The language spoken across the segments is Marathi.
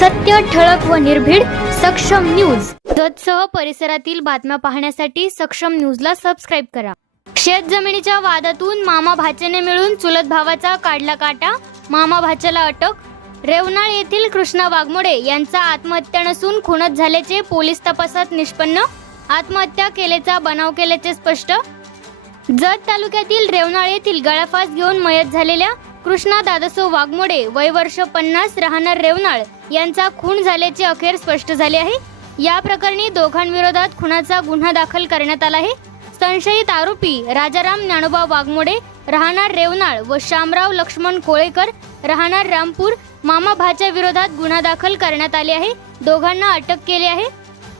सत्य ठळक व निर्भीड सक्षम न्यूज. जतसह परिसरातील बातम्या पाहण्यासाठी सक्षम न्यूजला सबस्क्राईब करा. शेत जमिनीच्या वादातून मामा भाच्याने मिळून चुलत भावाचा काढला काटा मामा भाच्याला अटक. रेवनाळ येथील कृष्णा वाघमोडे यांचा आत्महत्या नसून खुनच झाल्याचे पोलीस तपासात निष्पन्न. आत्महत्या केल्याचा बनाव केल्याचे स्पष्ट. जत तालुक्यातील रेवनाळ येथील गळाफास घेऊन मयत झालेल्या कृष्णा दादासो वाघमोडे वय वर्ष पन्नास राहणार रेवनाळ यांचा खून झाल्याचे अखेर स्पष्ट झाले आहे. या प्रकरणी दोघांविरोधात खुनाचा गुन्हा दाखल करण्यात आला आहे. संशयित आरोपी राजाराम ज्ञानोबा वाघमोडे राहणार रेवनाळ व शामराव लक्ष्मण कोळेकर राहणार रामपूर मामा भाच्या विरोधात गुन्हा दाखल करण्यात आले आहे. दोघांना अटक केली आहे.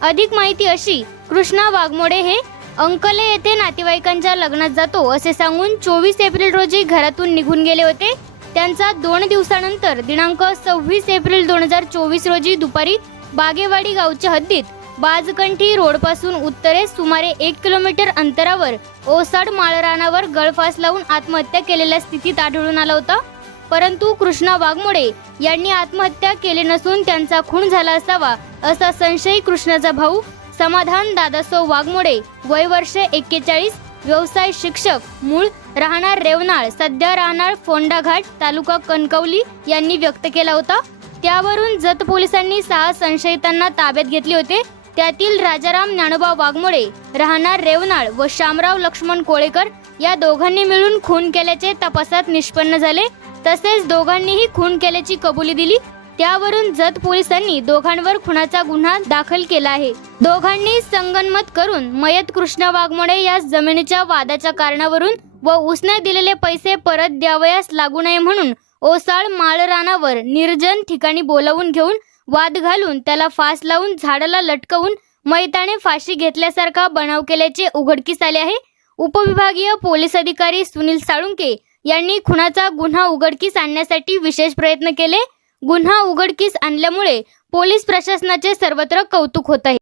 अधिक माहिती अशी कृष्णा वाघमोडे हे अंकले येथे नातेवाईकांच्या लग्नात जातो असे सांगून चोवीस एप्रिल रोजी घरातून निघून गेले होते. त्यांचा दोन दिवसानंतर दिनांक सव्वीस एप्रिल दोन हजार चोवीस रोजी दुपारी बागेवाडी गावच्या हद्दीत बाजकंठी रोडपासून उत्तरेस सुमारे एक किलोमीटर अंतरावर ओसाड माळरानावर गळफास लावून आत्महत्या केलेल्या स्थितीत आढळून आला होता. परंतु कृष्णा वाघमोडे यांनी आत्महत्या केली नसून त्यांचा खून झाला असावा असा संशयी कृष्णाचा भाऊ समाधान दादासो वाघमोडे वय वर्ष एक्केचाळीस व्यवसाय शिक्षक मूळ राहणार रेवनाळ सध्या राहणार फोंडाघाट तालुका कणकवली यांनी व्यक्त केला होता. त्यावरून जत पोलिसांनी सहा संशयितांना ताब्यात घेतले होते. त्यातील राजाराम ज्ञानोबा वाघमोडे राहणार रेवनाळ व शामराव लक्ष्मण कोळेकर या दोघांनी मिळून खून केल्याचे तपासात निष्पन्न झाले. तसेच दोघांनीही खून केल्याची कबुली दिली. त्यावरून जत पोलिसांनी दोघांवर खुनाचा गुन्हा दाखल केला आहे. दोघांनी संगनमत करून मयत कृष्ण वाघमोडे या जमिनीच्या वादाच्या कारणावरून व उसने दिलेले पैसे परत द्यावयास लागू नये म्हणून ओसाळ माळरानावर निर्जन ठिकाणी बोलावून घेऊन वाद घालून त्याला फास लावून झाडाला लटकवून मैताने फाशी घेतल्यासारखा बनाव केल्याचे उघडकीस आले आहे. उपविभागीय पोलीस अधिकारी सुनील साळुंके यांनी खुनाचा गुन्हा उघडकीस आणण्यासाठी विशेष प्रयत्न केले. गुन्हा उघडकीस आणल्यामुळे पोलीस प्रशासनाचे सर्वत्र कौतुक होत आहे.